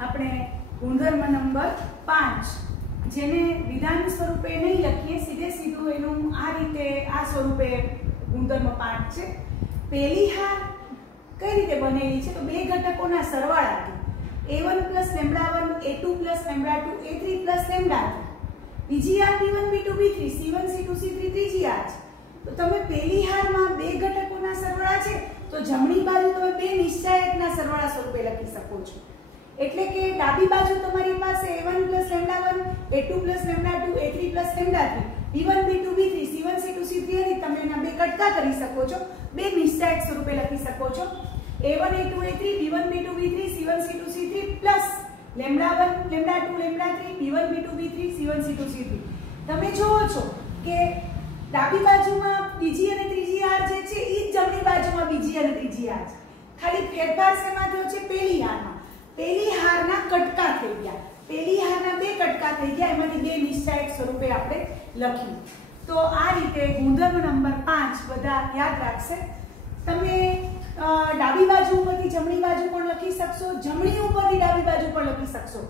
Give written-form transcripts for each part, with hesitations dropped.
આપણે ગુણધર્મ નંબર 5 જેને વિધાન સ્વરૂપે નહીં લખીએ, સીધે સીધું એનું આ રીતે આ સ્વરૂપે ગુણધર્મ 5 છે. પહેલી હાર કઈ રીતે બનેલી છે? તો બે ઘટકોના સરવાળાથી a1 + λ1 a2 + λ2 a3 + λ3. બીજી હાર b1 b2 b3 c1 c2 c3 ત્રીજી હાર છે. તો તમે પહેલી હારમાં બે ઘટકોના સરવાળા છે તો જમણી બાજુ તમે બે નિશ્ચાયકના સરવાળા સ્વરૂપે લખી શકો છો. એટલે કે ડાબી બાજુ તમારી પાસે a1 + λ1 a2 + λ2 a3 + λ3 b1 b2 b3 c1 c2 c3 અને તમે એના બે કટકા કરી શકો છો, બે નિશ્ચાયક સ્વરૂપે લખી શકો છો. a1 a2 a3 b1 b2 b3 c1 c2 c3 plus λ1 λ2 λ3 b1 b2 b3 c1 c2 c3. તમે જોવો છો કે ડાબી બાજુમાં બીજી અને ત્રીજી હાર જે છે એ જ જમણી બાજુમાં બીજી અને ત્રીજી હાર છે. ખાલી ફેરફાર શેમાં થયો છે? પહેલી હારમાં. પહેલી હારના કટકા થઈ ગયા, પહેલી હારના બે કટકા થઈ ગયા, એમાંથી બે નિશ્ચાયક સ્વરૂપે આપણે લખ્યું. તો આ રીતે ગુણધર્મ નંબર 5 બધા યાદ રાખશે. તમે ડાબી બાજુ ઉપરથી જમણી બાજુ પણ લખી શકશો, જમણી ઉપરથી ડાબી બાજુ પણ લખી શકશો.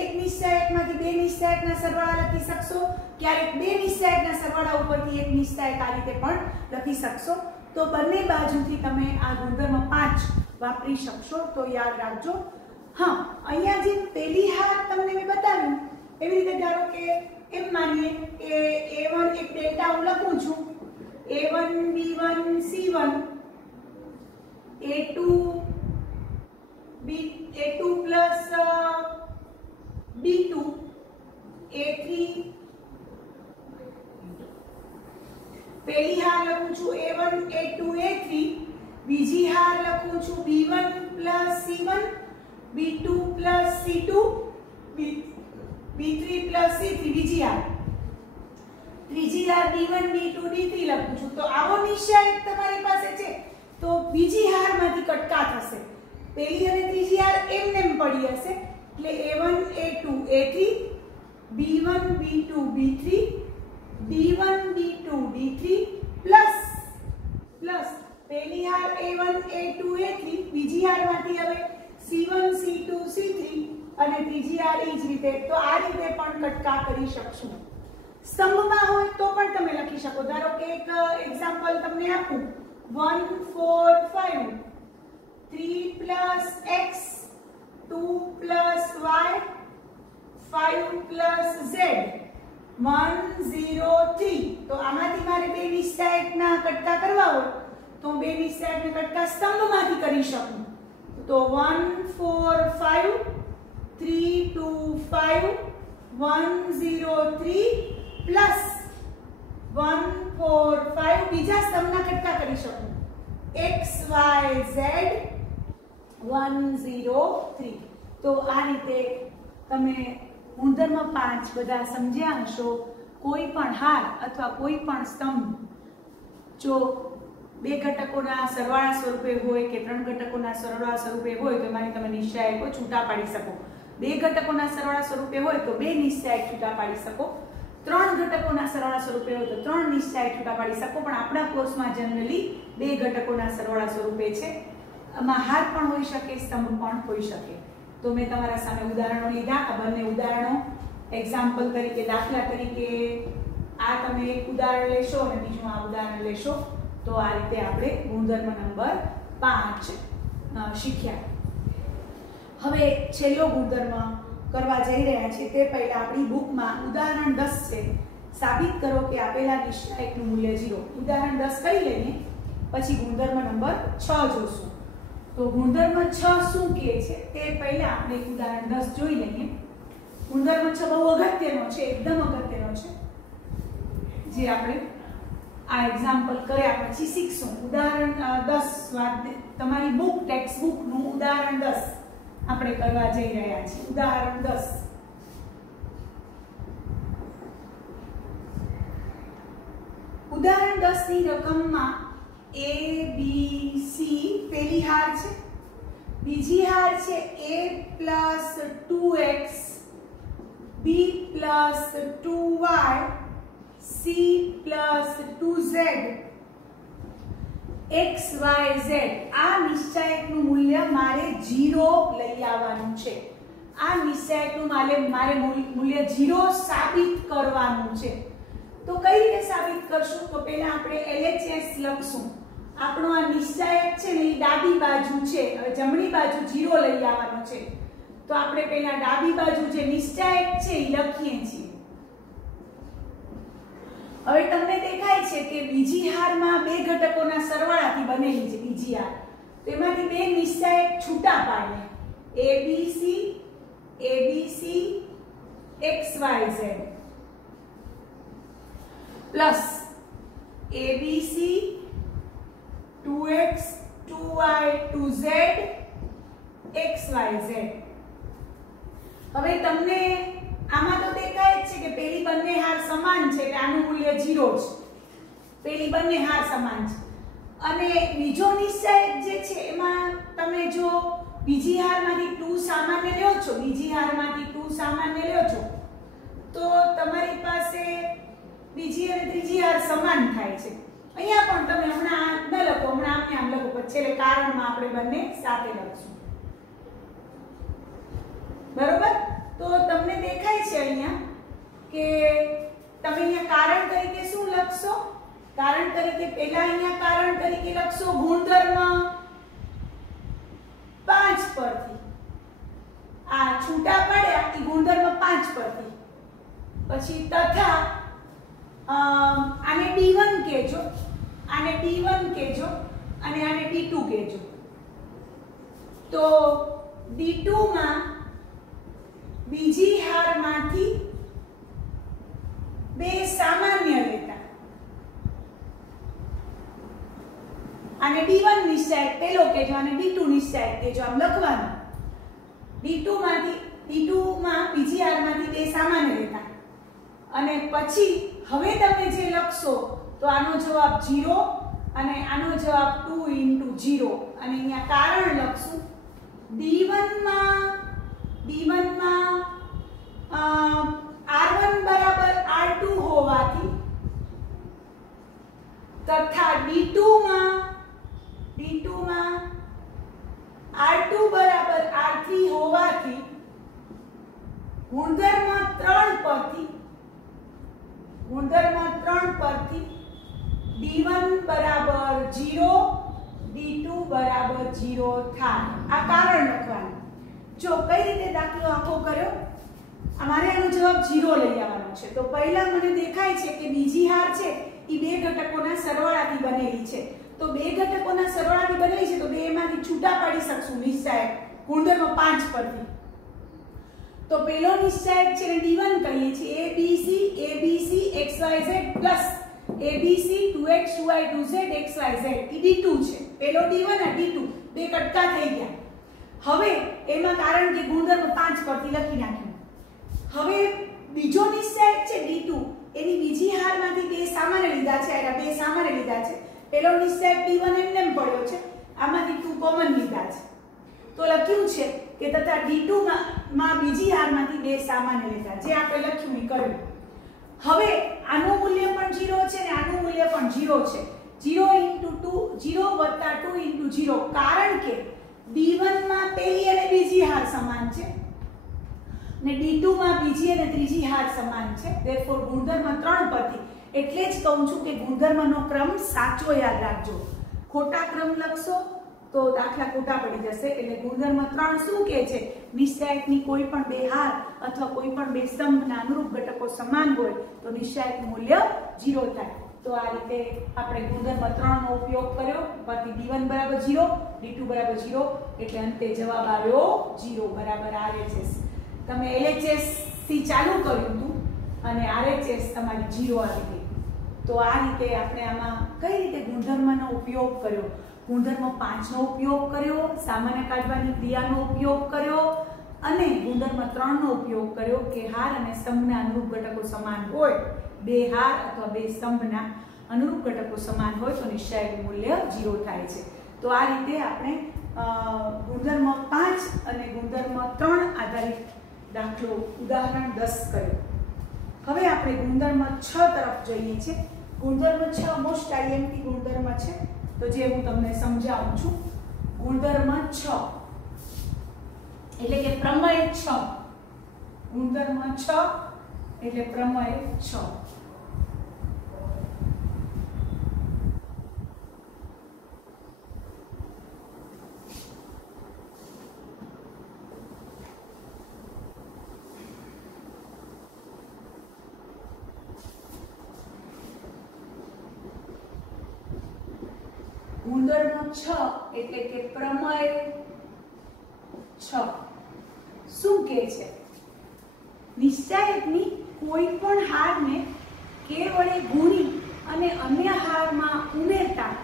એક નિશ્ચાયકમાંથી બે નિશ્ચાયકના સરવાળા લખી શકશો, ક્યારેક બે નિશ્ચાયકના સરવાળા ઉપરથી એક નિશ્ચાયક આ રીતે પણ લખી શકશો. તો બંને બાજુથી તમે આ ગુણધર્મ 5 વાપરી શકશો. તો યાદ રાખજો. હા, અહીંયા જે પહેલી હાર તમને મેં બતાવ્યું એવી રીતે ધારો કે એમ માનીએ કે a1 એક ડેલ્ટા હું લખું છું, a1 b1 c1 a2 plus b2 a3 પહેલી હાર લખું છું a1 a2 a3, બીજી હાર લખું છું b1 plus c1 b2 plus c2 b3 plus c3 બીજી હાર, ત્રીજી હાર b1 b2 d3 લખું છું. તો આવો નિશ્ચાયક તમારી પાસે છે તો બીજી હારમાંથી કટકા થશે, પહેલી અને ત્રીજી હાર એમનેમ પડી હશે. એટલે a1 a2 a3 b1 b2 b3 d1 d2 d3 plus પહેલી હાર a1 a2 a3, બીજી હારમાંથી હવે c1 c2 c3 અને ત્રીજી હાર એ જ રીતે. તો આ રીતે પણ કટકા કરી શકશું. સ્તંભમાં હોય તો પણ તમે લખી શકો. ધારો કે એક એક્ઝામ્પલ તમને આપું, 1 4 5 3 plus x 2 plus y 5 plus z 1 0 3. તો આમાંથી મારે બે નિશ્ચાયકના કટકા કરવા હોય તો બે નિશ્ચાયકના કટકા સ્તંભમાંથી કરી શકું. તો 1 4 5 3 2 5 1 0 3 plus 1 4 5 બીજા સ્તંભના કટકા કરી શકું, x y z 1 0 3. તો આ રીતે તમે ગુણધર્મ 5 બધા સમજ્યા હશો. કોઈ પણ હાર અથવા કોઈ પણ સ્તંભ જો બે ઘટકોના સરવાળા સ્વરૂપે હોય કે ત્રણ ઘટકોના સરવાળા સ્વરૂપે હોય તો એમાંથી તમે નિશ્ચાયકો છૂટા પાડી શકો. બે ઘટકોના સરવાળા સ્વરૂપે હોય તો બે નિશ્ચાયક છૂટા પાડી શકો, ત્રણ ઘટકોના સરવાળા સ્વરૂપે હોય તો ત્રણ નિશ્ચાયક છૂટા પાડી શકો. પણ આપણા કોર્સમાં જનરલી બે ઘટકોના સરવાળા સ્વરૂપે છે. આમાં હાર પણ હોઈ શકે, સ્તંભ પણ હોઈ શકે. તો મેં તમારા સામે ઉદાહરણો લીધા. આ બંને ઉદાહરણો એક્ઝામ્પલ તરીકે, દાખલા તરીકે આ તમે એક ઉદાહરણ લેશો અને બીજું આ ઉદાહરણ લેશો. તો આ રીતે આપણે ગુણધર્મ નંબર 5 શીખ્યા. હવે છેલ્લો ગુણધર્મ કરવા જઈ રહ્યા છીએ તે પહેલા આપણી બુકમાં ઉદાહરણ 10 છે. સાબિત કરો કે આપેલા નિશ્ચાયકનું મૂલ્ય 0. ઉદાહરણ 10 કરી લઈએ પછી ગુણધર્મ નંબર 6 જોશું. તો ગુણધર્મ 6 શું કહે છે તે પહેલા આપણે ઉદાહરણ 10 જોઈ લઈએ. ગુણધર્મ 6 બહુ અગત્યનો છે, એકદમ અગત્યનો છે, જે આપણે આ એક્ઝામ્પલ કર્યા પછી શીખશું. ઉદાહરણ 10 તમારી બુક ટેક્સ્ટ બુક નું ઉદાહરણ 10 આપણે કરવા જઈ રહ્યા છીએ. ઉદાહરણ 10. ઉદાહરણ 10 ની રકમમાં a b c પહેલી હાર છે, બીજી હાર છે a plus 2x b plus 2y c plus 2z x y z. આ નિશ્ચાયકનું મૂલ્ય મારે 0 લઈ આવવાનું છે. આ નિશ્ચાયકનું મારે મૂલ્ય 0 સાબિત કરવાનું છે. તો કઈ રીતે સાબિત કરશું? તો પહેલા આપણે LHS લખશું. આપણો આ નિશ્ચાયક છે ને એ ડાબી બાજુ છે. હવે જમણી બાજુ 0 લઈ આવવાનો છે. તો આપણે પહેલા ડાબી બાજુ જે નિશ્ચાયક છે એ લખીએ છીએ. હવે તમને દેખાય છે કે બીજી હારમાં બે ઘટકોના સરવાળાથી બનેલી છે બીજી હાર. તો એમાંથી બે નિશ્ચાયક છૂટા પાડીએ. ABC XYZ plus ABC 2X 2Y 2Z XYZ. હવે તમને આમાં તો દેખાય જ છે કે પેલી બંને હાર સમાન છે એટલે આનું મૂલ્ય 0 છે. પેલી બંને હાર સમાન છે. અને બીજો નિશ્ચાયક જે છે એમાં તમે જો બીજી હારમાંથી 2 સામાન્ય લ્યો છો, બીજી હારમાંથી 2 સામાન્ય લ્યો છો તો તમારી પાસે બીજી અને ત્રીજી હાર સમાન થાય છે. અહીંયા પણ તમે હમણાં ન લખો, હમણાં આમ લખો, પછી છેલ્લે કારણમાં આપણે બંને સાથે લખશું. બરોબર? તો તમને દેખાય છે અહીંયા કે તમે અહીંયા કારણ તરીકે શું લખશો? કારણ તરીકે પહેલા અહીંયા કારણ તરીકે લખશો ગુણધર્મ 5 પરથી. આ છૂટા પડ્યા એ ગુણધર્મ 5 પરથી. પછી તથા આને D1 કહેજો, આને D1 કહેજો અને આને D2 કહેજો. તો D2 માં બીજી હારમાંથી બે સામાન્ય લેતા. આને D1 નિશ્ચાયક પેલો કહેજો અને D2 નિશ્ચાયક કહેજો. આમ લખવાનું. D2 માં બીજી હારમાંથી બે સામાન્ય લેતા અને પછી હવે તમે જે લખશો તો આનો જવાબ 0 અને આનો જવાબ 2 * 0 અને અહીંયા કારણ લખશું. D1 માં R1 બરાબર R2 હોવાથી તથા D2 માં R2 બરાબર R3 હોવાથી ગુણધર્મ 3 પરથી D1 બરાબર 0 D2 બરાબર 0 થાય. આ કારણ લખવાનું. જો કઈ રીતે દાખલો આખો કર્યો? અમારે આનો જવાબ 0 લઈ આવવાનો છે. તો પહેલા મને દેખાય છે કે બીજી હાર છે એ બે ઘટકોના સરવાળાથી બનેલી છે. તો બે ઘટકોના સરવાળાથી બનેલી છે તો બે એમાંથી છૂટા પાડી શકશું નિશ્ચાયક ગુણધર્મ 5 પરથી. તો પેલો નિશ્ચાયક છે ને D1 કહીએ છીએ. ABC XYZ plus ABC 2X 2Y 2Z XYZ એ D2 છે. પેલો D1 અને D2 બે કટકા થઈ ગયા. હવે એમાં કારણ કે ગુણધર્મ 5 પરથી લખી નાખ્યું. હવે બીજો નિશ્ચાયક છે D2 એની બીજી હારમાંથી બે સામાન્ય લીધા છે. આ બે સામાન્ય લીધા છે. પેલો નિશ્ચાયક D1 એમ પડ્યો છે, આમાંથી 2 કોમન લીધા છે. તો લખ્યું છે કે તથા D2 માં બીજી હારમાંથી બે સામાન્ય લીધા. જે આપણે લખ્યું એ કર્યું. હવે આનું મૂલ્ય પણ 0 છે અને આનું મૂલ્ય પણ 0 છે. 0 * 2 0 + 2 * 0 કારણ કે D1 માં પહેલી અને બીજી હાર સમાન છે ને D2 માં બીજી અને ત્રીજી હાર સમાન છે. ધેરફોર ગુણધર્મ 3 પરથી. એટલે જ કહું છું કે ગુણધર્મનો ક્રમ સાચો યાદ રાખજો. ખોટા ક્રમ લખશો તો દાખલા ખોટા પડી જશે. એટલે ગુણધર્મ 3 શું કહે છે? નિશ્ચાયકની કોઈ પણ બે હાર અથવા કોઈ પણ બે સ્તંભના અનુરૂપ ઘટકો સમાન હોય તો નિશ્ચાયકનું મૂલ્ય 0 થાય. તો આ રીતે આપણે ગુણધર્મ 3 નો ઉપયોગ કર્યો. પછી D1 બરાબર 0 D2 બરાબર 0 એટલે અંતે જવાબ આવ્યો 0 બરાબર RHS. તમે LHS થી ચાલુ કર્યું હતું અને RHS તમારી 0 આવી ગઈ. તો આ રીતે આપણે આમાં કઈ રીતે ગુણધર્મનો ઉપયોગ કર્યો? ગુણધર્મ 5 નો ઉપયોગ કર્યો, સામાન્ય કાઢવાની ક્રિયાનો ઉપયોગ કર્યો અને ગુણધર્મ 3 નો ઉપયોગ કર્યો કે હાર અને સ્તંભના અનુરૂપ ઘટકો સમાન હોય. બે હાર અથવા બે સ્તંભના અનુરૂપ ઘટકો સમાન હોય તો નિશ્ચાયકનું મૂલ્ય 0 થાય છે. તો આ રીતે આપણે ગુણધર્મ 5 અને ગુણધર્મ 3 આધારિત દાખલો ઉદાહરણ 10 કર્યો. હવે આપણે ગુણધર્મ 6 તરફ જઈએ છીએ. ગુણધર્મ 6 મોસ્ટ IMP ગુણધર્મ છે. તો જે હું તમને સમજાવું છું. ગુણધર્મ 6 એટલે કે પ્રમેય 6, ગુણધર્મ 6 એટલે પ્રમેય 6. ગુણધર્મ 6 એટલે કે પ્રમેય 6 શું કહે છે? નિશ્ચાયકની કોઈ પણ હારને કે વડે ગુણી અને અન્ય હારમાં ઉમેરતા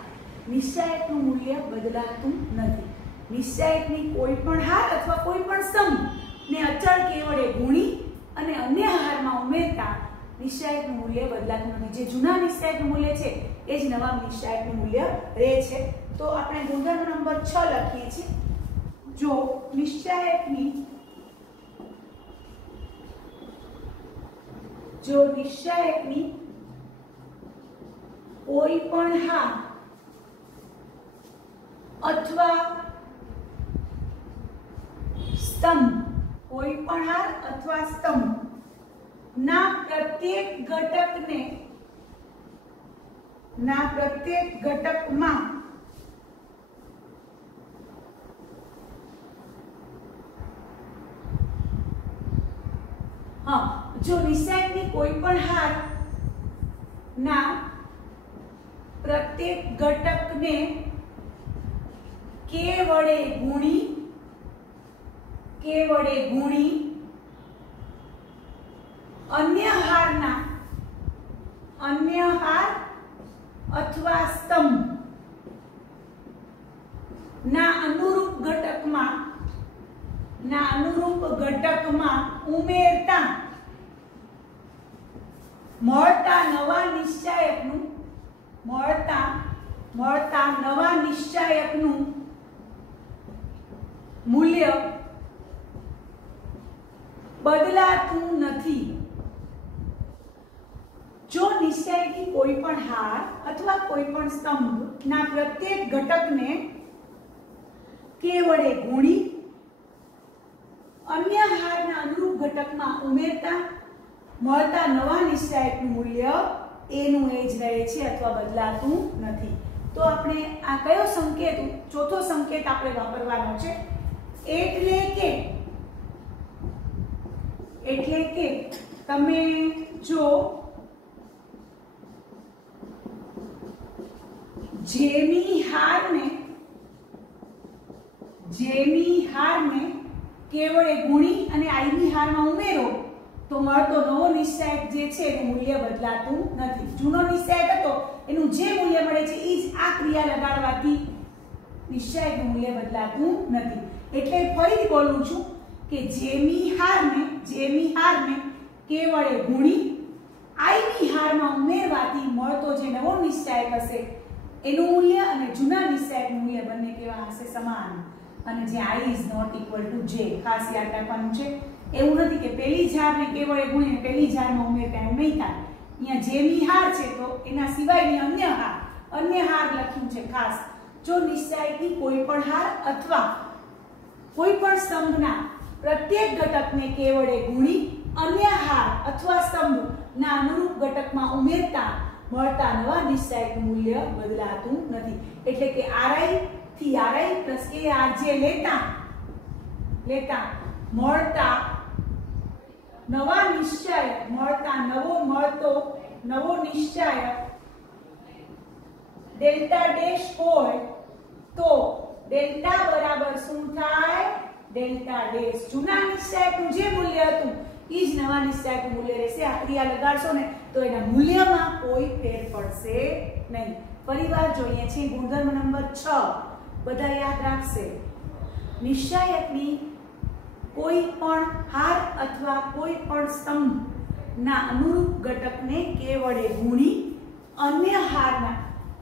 નિશ્ચાયકનું મૂલ્ય બદલાતું નથી. નિશ્ચાયકની કોઈ પણ હાર અથવા કોઈ પણ સમને અચળ કે વડે ગુણી અને અન્ય હારમાં ઉમેરતા નિશ્ચાયકનું મૂલ્ય બદલાતું નથી. જે જૂના નિશ્ચાયકનું મૂલ્ય છે એ જ નવા નિશ્ચાયકનું મૂલ્ય રહે છે. તો આપણે ગુણધર્મ નંબર 6 લખીએ છીએ. જો નિશ્ચાયકની કોઈ પણ હાર અથવા સ્તંભ, કોઈ પણ હાર અથવા સ્તંભ ના પ્રત્યેક ઘટકમાં જો નિશ્ચાયકની કોઈ પણ હાર ના પ્રત્યેક ઘટકને કે વડે ગુણી અન્ય હાર અથવા સ્તંભ ના અનુરૂપ ઘટકમાં ઉમેરતા મળતા નવા નિશ્ચાયકનું મૂલ્ય બદલાતું નથી. જો નિશ્ચાયકની કોઈ પણ હાર અથવા કોઈ પણ સ્તંભના પ્રત્યેક ઘટકને કે વડે ગુણી અન્ય હારના અનુરૂપ ઘટકમાં ઉમેરતા મળતા નવા નિશ્ચાયકનું મૂલ્ય એનું એ જ રહે છે અથવા બદલાતું નથી. તો આપણે આ કયો સંકેત, ચોથો સંકેત આપણે વાપરવાનો છે. એટલે કે તમે જો જેમી હારને કે વડે ગુણી અને આઈની હારમાં ઉમેરો તો મળતો નવો નિશ્ચાયક જે છે એનું મૂલ્ય બદલાતું નથી. જૂનો નિશ્ચાયક હતો એનું જે મૂલ્ય મળે છે એ જ આ ક્રિયા લગાડવાથી નિશ્ચાયકનું મૂલ્ય બદલાતું નથી. એટલે ફરીથી બોલું છું કે જેમી હારને કે વડે ગુણી આઈની હારમાં ઉમેરવાથી મળતો જે નવો નિશ્ચાયક હશે એનું મૂલ્ય અને જૂના નિશ્ચાયકનું મૂલ્ય બંને કેવા હશે? સમાન. અને જે i is not equal to j ખાસ યાદ રાખવાનું છે. એવું નથી કે પેલી ઝાડને કે વડે ગુણીને પેલી ઝાડમાં ઉમેરતા એમ નહીં થાય. અહીંયા જેમી હાર છે તો એના સિવાયની અન્ય હાર લખ્યું છે ખાસ. જો નિશ્ચાયકની કોઈ પણ હાર અથવા કોઈ પણ સ્તંભના પ્રત્યેક ઘટકને કે વડે ગુણી અન્ય હાર અથવા સ્તંભના અનુરૂપ ઘટકમાં ઉમેરતા મળતા નવા નિશ્ચાયકનું મૂલ્ય બદલાતું નથી. એટલે કે ri થી ri plus arj લેતા મળતા નવા નિશ્ચાયક નવો નિશ્ચાયક ડેલ્ટા ડેશ હોય તો ડેલ્ટા બરાબર શું થાય? Delta dash. જૂના નિશ્ચાયકનું જે મૂલ્ય હતું એ જ નવા નિશ્ચાયકનું મૂલ્ય રહેશે. આ ક્રિયા લગાડશો ને તો એના મૂલ્યમાં કોઈ ફેર પડશે નહીં. ફરીવાર જોઈએ છીએ ગુણધર્મ નંબર 6 બધા યાદ રાખશે. નિશ્ચાયકની કોઈ પણ હાર અથવા કોઈ પણ સ્તંભના અનુરૂપ ઘટકને કે વડે ગુણી અન્ય હારના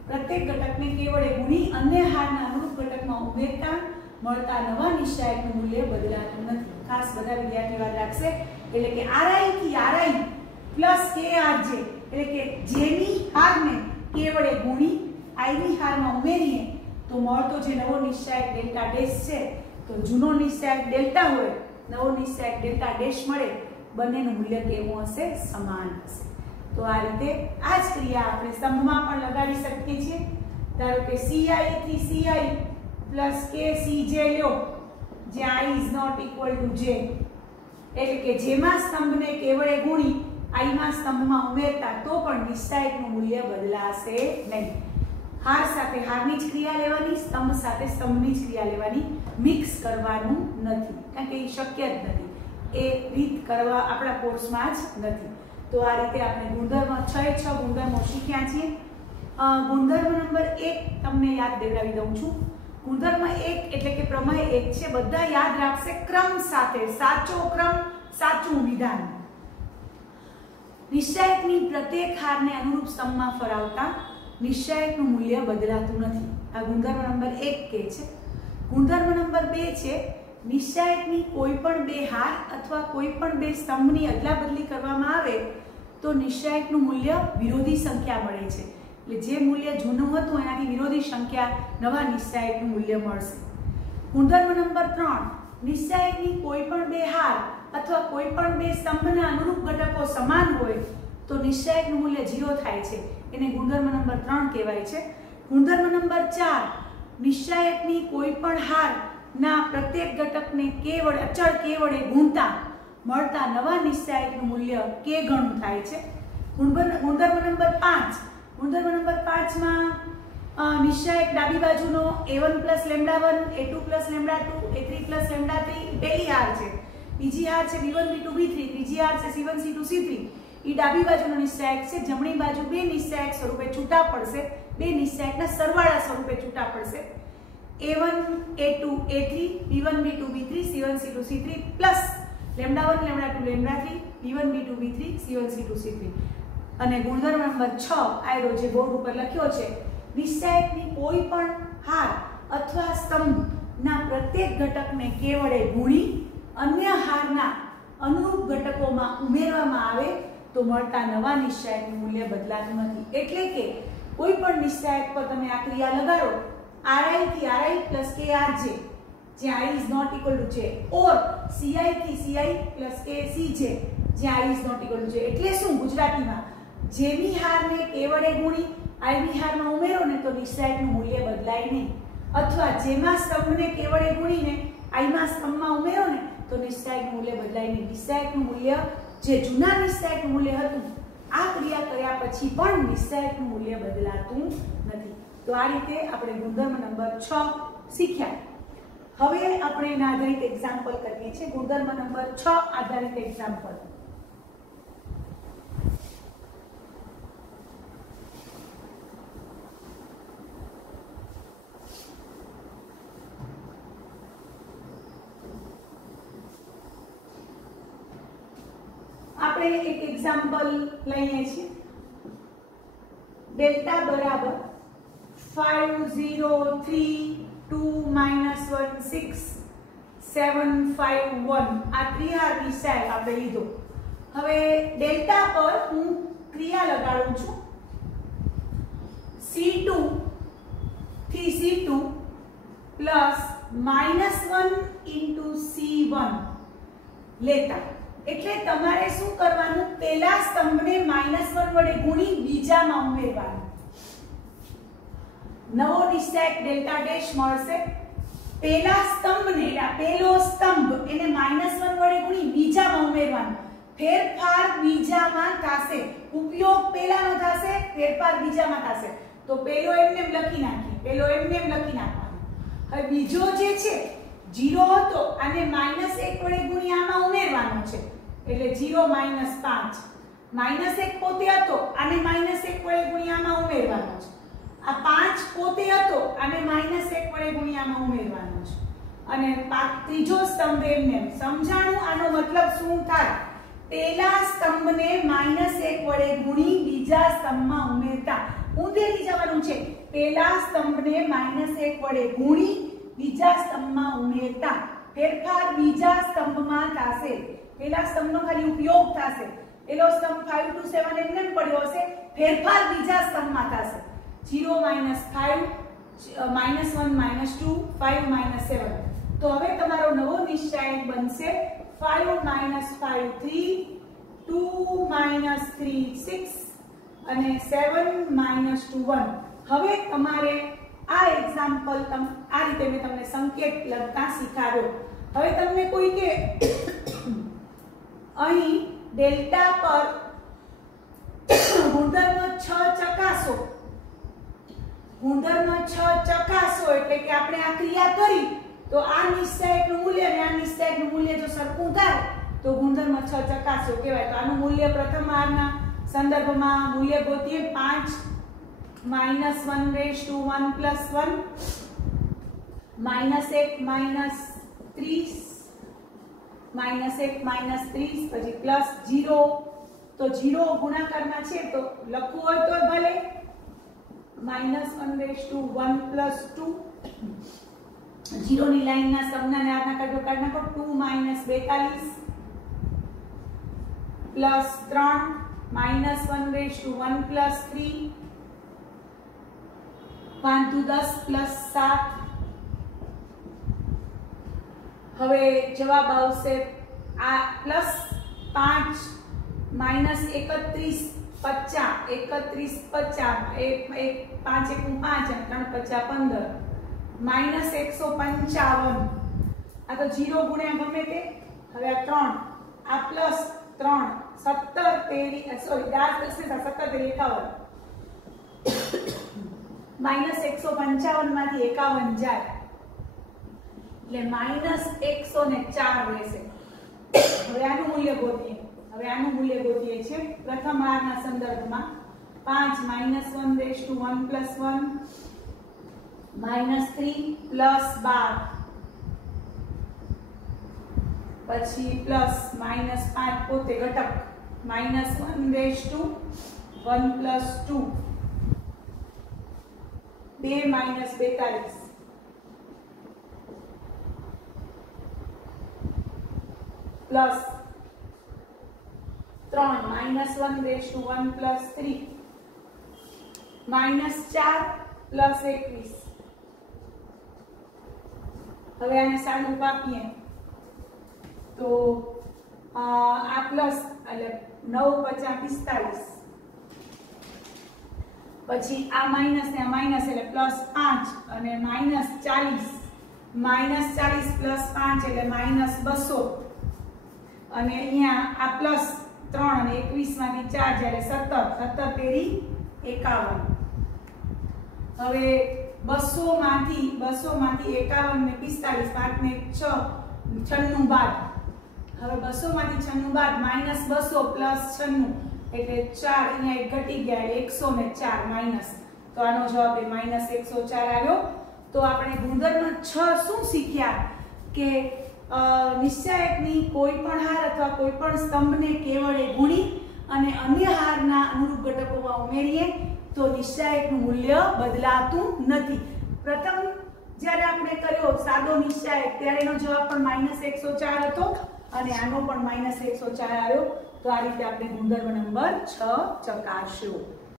પ્રત્યેક ઘટકને કે વડે ગુણી અન્ય હારના અનુરૂપ ઘટકમાં ઉમેરતા મળતા નવા નિશ્ચાયકનું મૂલ્ય બદલાતું નથી. ખાસ બધા વિદ્યાર્થીઓ યાદ રાખશે. એટલે કે ri થી ri plus krj એટલે કે જેની હારને કે વડે ગુણી i ની હારમાં ઉમેરીએ તો મળતો જે નવો નિશ્ચાયક ડેલ્ટા ડેશ છે તો જૂનો નિશ્ચાયક ડેલ્ટા હોય, નવો નિશ્ચાયક ડેલ્ટા ડેશ મળે, બંનેનું મૂલ્ય કેવું હશે? સમાન હશે. તો આ રીતે આ જ ક્રિયા આપણે સ્તંભમાં પણ લગાડી શકીએ છીએ. ધારો કે ci થી ci પ્લસ k cj લ્યો, જ્યાં i is not equal to j, એટલે કે જેમાં સ્તંભને કેવળે ગુણી i માં સ્તંભમાં ઉમેરતા તો પણ નિશ્ચાયકનું મૂલ્ય બદલાશે નહીં. હાર સાથે હારની જ ક્રિયા લેવાની, સ્તંભ સાથે સ્તંભની જ ક્રિયા લેવાની, મિક્સ કરવાનું નથી, કારણ કે એ શક્ય જ નથી. એ રીત કરવા આપણા કોર્સમાં જ નથી. તો આ રીતે આપણે ગુણધર્મ 6 ગુણધર્મો શીખ્યા છીએ. ગુણધર્મ નંબર 1 તમને યાદ દેવડાવી દઉં છું. ગુણધર્મ 1 એટલે કે પ્રમેય 1 છે, બધા યાદ રાખશે ક્રમ સાથે, સાચો ક્રમ, સાચું વિધાન. નિશ્ચાયકની પ્રત્યેક હારને અનુરૂપ સ્તંભમાં ફરાવતા નિશ્ચાયકનું મૂલ્ય બદલાતું નથી. આ ગુણધર્મ નંબર 1 કહે છે. ગુણધર્મ નંબર 2 છે નિશ્ચાયકની કોઈ પણ બે હાર અથવા કોઈ પણ બે સ્તંભની અદલાબદલી કરવામાં આવે તો નિશ્ચાયકનું મૂલ્ય વિરોધી સંખ્યા મળે છે. એટલે જે મૂલ્ય જૂનું હતું એનાથી વિરોધી સંખ્યા નવા નિશ્ચાયકનું મૂલ્ય મળશે. ગુણધર્મ નંબર 3 નિશ્ચાયકની કોઈ પણ બે હાર અથવા કોઈ પણ બે સ્તંભના અનુરૂપ ઘટકો સમાન હોય તો નિશ્ચાયકનું મૂલ્ય 0 થાય છે. એને ગુણધર્મ નંબર 3 કહેવાય છે. ગુણધર્મ નંબર 4 નિશ્ચાયકની કોઈ પણ હાર ના પ્રત્યેક ઘટકને કેવળ અચળ k વડે ગુણતા મળતા નવા નિશ્ચાયકનું મૂલ્ય k ગણું થાય છે. ગુણધર્મ નંબર 5 માં નિશ્ચાયક ડાબી બાજુનો a1 + λ1 a2 + λ2 a3 + λ3 પહેલી હાર છે. બીજી હાર છે b1 b2 b3, ત્રીજી હાર છે c1 c2 c3. એ ડાબી બાજુનો નિશ્ચાયક છે. જમણી બાજુ બે નિશ્ચાયક સ્વરૂપે છૂટા પડશે, બે નિશ્ચાયકના સરવાળા સ્વરૂપે છૂટા પડશે. a1 a2 a3 b1 b2 b3 c1 c2 c3 plus λ1 λ2 λ3 b1 b2 b3 c1 c2 c3. અને ગુણધર્મ નંબર 6 આયરો જે બોર્ડ ઉપર લખ્યો છે, નિશ્ચાયકની કોઈ પણ હાર અથવા સ્તંભના પ્રત્યેક ઘટકને k વડે ગુણી અન્ય હારના અનુરૂપ ઘટકોમાં ઉમેરવામાં આવે તો મળતા નવા નિશ્ચાયકનું મૂલ્ય બદલાતું નથી. એટલે કે કોઈ પણ નિશ્ચાયક પર તમે આ ક્રિયા લગાડો ri થી ri plus krj, જ્યાં i is not equal to j, or ci થી ci plus kcj, જ્યાં i is not equal to j. એટલે શું? ગુજરાતીમાં જેની હારને k વડે ગુણી i ની હારમાં ઉમેરો ને તો નિશ્ચાયકનું મૂલ્ય બદલાય નહીં, અથવા જેમાં સ્તંભને k વડે ગુણીને i માં સ્તંભમાં ઉમેરો ને તો નિશ્ચાયકનું મૂલ્ય બદલાય નહીં. નિશ્ચાયકનું મૂલ્ય જે જૂના નિશ્ચાયકનું મૂલ્ય હતું આ ક્રિયા કર્યા પછી પણ નિશ્ચાયકનું મૂલ્ય બદલાતું નથી. તો આ રીતે આપણે ગુણધર્મ નંબર 6 શીખ્યા. હવે આપણે એના આધારિત એક્ઝામ્પલ કરીએ છીએ. ગુણધર્મ નંબર 6 આધારિત એક્ઝામ્પલ. આપણે એક એક્ઝામ્પલ લઈએ છીએ. ડેલ્ટા બરાબર 5 0 3 2 -1 6 7 5 1 આ ત્રિહાર નિશ્ચાયક આપણે લીધો. હવે ડેલ્ટા પર હું ક્રિયા લગાડું છું. C2 થી C2 પ્લસ -1 * C1 લેતા. એટલે તમારે શું કરવાનું? પહેલા સ્તંભને -1 વડે ગુણી બીજામાં ઉમેરવાનું. નવો નિશ્ચાયક ડેલ્ટા ડેશ મળશે. પહેલા સ્તંભને, આ પહેલો સ્તંભ એને -1 વડે ગુણી બીજામાં ઉમેરવાનું. ફેરફાર બીજામાં થશે, ઉપયોગ પહેલાનો થશે, ફેરફાર બીજામાં થશે. તો પહેલો એમને એમ લખી નાખીએ, પહેલો એમને એમ લખી નાખવાનો. હવે બીજો જે છે 0 હતો અને -1 વડે ગુણી આમાં ઉમેરવાનો છે, એટલે 0 - 5. -1 પોતે હતો અને -1 વડે ગુણી આમાં ઉમેરવાનો છે. આ 5 પોતે હતો અને -1 વડે ગુણી આમાં ઉમેરવાનો છે. અને ત્રીજો સ્તંભ એમને સમજાણું. આનો મતલબ શું થાય? પહેલા સ્તંભને -1 વડે ગુણી બીજા સ્તંભમાં ઉમેરતા. ઉંધેરી જવાનું છે. પહેલા સ્તંભને -1 વડે ગુણી બીજા સ્તંભમાં ઉમેરતા ફેરફાર બીજા સ્તંભમાં થશે. પહેલા સ્તંભનો ખાલી ઉપયોગ થશે. પેલો સ્તંભ 5 to 7 એમને પડ્યો હશે, ફેરફાર બીજા સ્તંભમાં થશે. 0 - 5 -1 -2 5 - 7. તો હવે તમારો નવો નિશ્ચાયક બનશે 5 - 5 3, 2 - 3 6 અને 7 - 2 1. હવે તમારે આ એક્ઝામ્પલ આ રીતે મેં તમને સંકેત લખતા શીખવાડ્યો. હવે તમને કોઈ કે અહીં ડેલ્ટા પર ગુણધર્મ 6 ચકાસો. ગુણધર્મ 6 ચકાસો એટલે કે આપણે આ ક્રિયા કરી તો આ નિશ્ચાયકનું મૂલ્ય અને આ નિશ્ચાયકનું મૂલ્ય જો સરખું થાય તો ગુણધર્મ 6 ચકાસો કહેવાય. તો આનું મૂલ્ય પ્રથમ હારના સંદર્ભમાં મૂલ્ય ગોતીએ 5 - 1 + 1 -1 - 30 -1 - 30 પછી પ્લસ 0. તો 0 ગુણાકારમાં છે તો લખવું હોય તો ભલે -1 + 2 0 ની લાઈનના સમના ને આના કાઢો 2 - 42 પ્લસ 3 -1 + 1 + 3 5 × 10 + 7. હવે જવાબ આવશે આ પ્લસ 5 - 31 50 31 50 5 × 1 = 5 અને 3 × 5 = 15 -155. આ તો 0 ગુણ્યા ગમે તે. હવે આ 3 આ પ્લસ 3 17 13 સોરી 10 17 13 51 -155 માંથી 51 જાય એટલે -104 રહેશે. હવે આનું મૂલ્ય ગોતીએ. છે પ્રથમ હારના સંદર્ભમાં 5 - 1 + 1 + 1 -3 + 12 પછી પ્લસ -5 પોતે ઘટક -1 + 1 + 2 2 - 42 પ્લસ 3 - 1 + 1 + 3 -4 + 21. હવે આને સાદું કાપીએ તો આ પ્લસ એટલે 9 × 5 = 45 પછી આ માઈનસ ને આ માઈનસ એટલે +5 અને -40 -40 + 5 એટલે -200 અને અહીંયા આ પ્લસ 3 અને 21 માંથી 4 એટલે 17 17 × 51. હવે 200 માંથી 51 ને 45 5 ને 6 96 બાદ. હવે 200 માંથી 96 બાદ -200 + 96 એટલે 4 અહીંયા એક ઘટી ગયા એટલે 104 માઈનસ. તો આનો જવાબ એ -104 આવ્યો. તો આપણે ગુણધર્મ 6 શું શીખ્યા કે નિશ્ચાયકની કોઈ પણ હાર અથવા કોઈ પણ સ્તંભને કેવળે ગુણી અને અન્ય હારના અનુરૂપ ઘટકોમાં ઉમેરીએ તો નિશ્ચાયકનું મૂલ્ય બદલાતું નથી. પ્રથમ જ્યારે આપણે કર્યો સાદો નિશ્ચાયક ત્યારે એનો જવાબ પણ -104 હતો અને આનો પણ -104 આવ્યો. તો આ રીતે આપણે ગુણધર્મ નંબર 6 ચકાસ્યો.